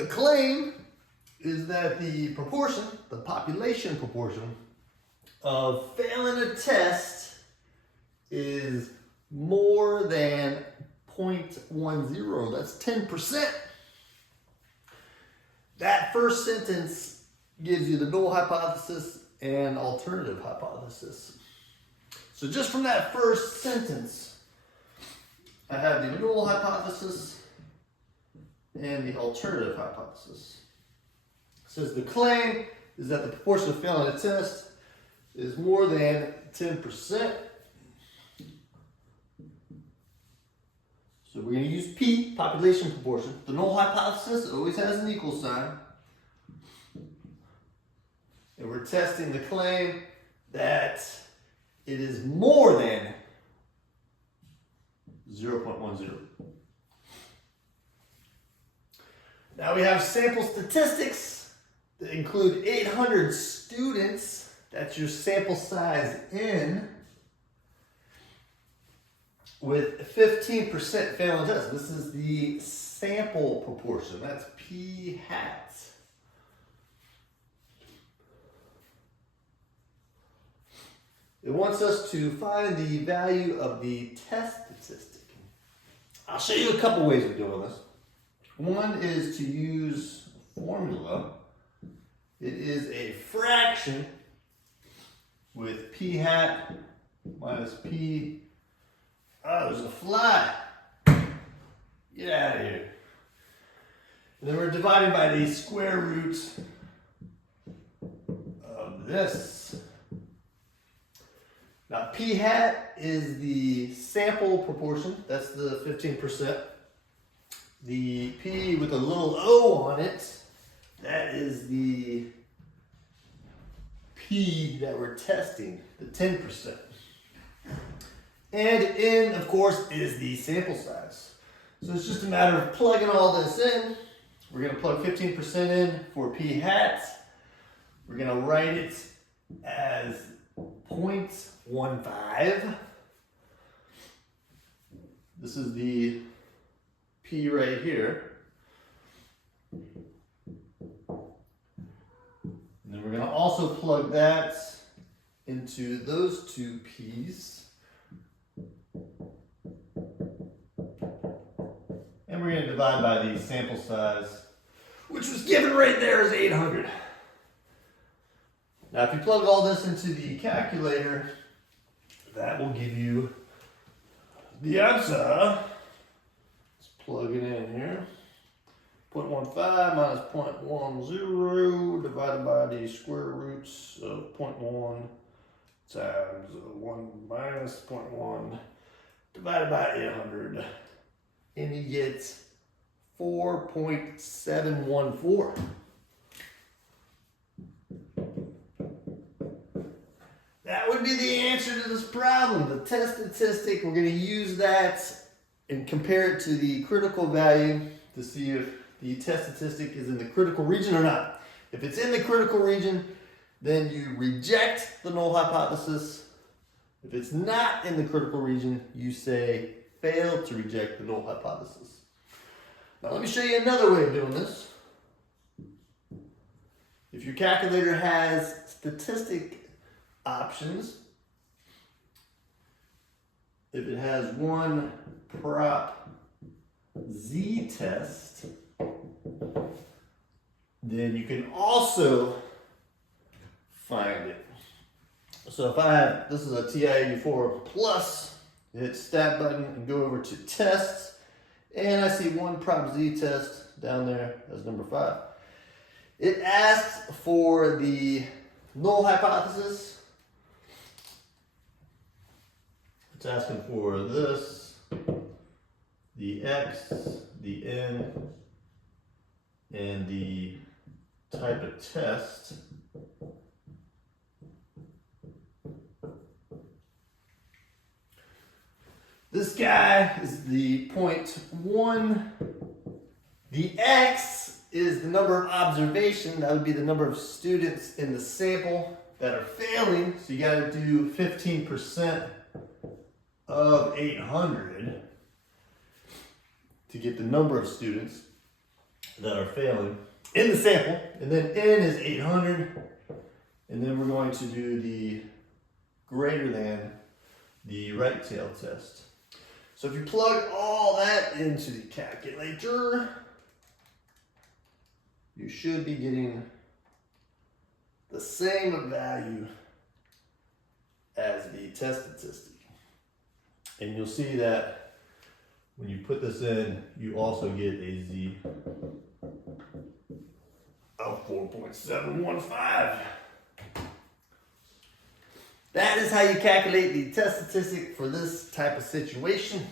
The claim is that the proportion, the population proportion of failing a test is more than 0.10. That's 10%. That first sentence gives you the null hypothesis and alternative hypothesis. So just from that first sentence, I have the null hypothesis and the alternative hypothesis. It says the claim is that the proportion of failing a test is more than 10%. So we're going to use P, population proportion. The null hypothesis always has an equal sign. And we're testing the claim that it is more than 0.10. Now we have sample statistics that include 800 students. That's your sample size N, with 15% failing test. This is the sample proportion. That's P hat. It wants us to find the value of the test statistic. I'll show you a couple ways of doing this. One is to use a formula. It is a fraction with P hat minus P. Oh, there's a fly. Get out of here. And then we're dividing by the square root of this. Now, P hat is the sample proportion. That's the 15%. The P with a little O on it, that is the P that we're testing, the 10%. And N, of course, is the sample size. So it's just a matter of plugging all this in. We're going to plug 15% in for P hat. We're going to write it as 0.15. This is the P right here. And then we're going to also plug that into those two P's. And we're going to divide by the sample size, which was given right there as 800. Now, if you plug all this into the calculator, that will give you the answer. Let's plug it in here. 0.15 minus 0.10 divided by the square roots of 0.1 times 1 minus 0.1 divided by 800. And you get 4.714. That would be the answer to this problem. The test statistic, we're going to use that and compare it to the critical value to see if the test statistic is in the critical region or not. If it's in the critical region, then you reject the null hypothesis. If it's not in the critical region, you say fail to reject the null hypothesis. Now let me show you another way of doing this. If your calculator has statistic options, if it has one prop Z test, then you can also find it. So if I have, this is a TI-84 plus, hit stat button and go over to tests, and I see one prop Z test down there as number 5. It asks for the null hypothesis. It's asking for this, the X, the N, and the type of test. This guy is the 0.1. The X is the number of observation. That would be the number of students in the sample that are failing. So you got to do 15% of 800 to get the number of students. that are failing in the sample, and then n is 800, and then we're going to do the greater than the right tail test. So if you plug all that into the calculator, you should be getting the same value as the test statistic. And you'll see that when you put this in, you also get a Z of 4.715. That is how you calculate the test statistic for this type of situation.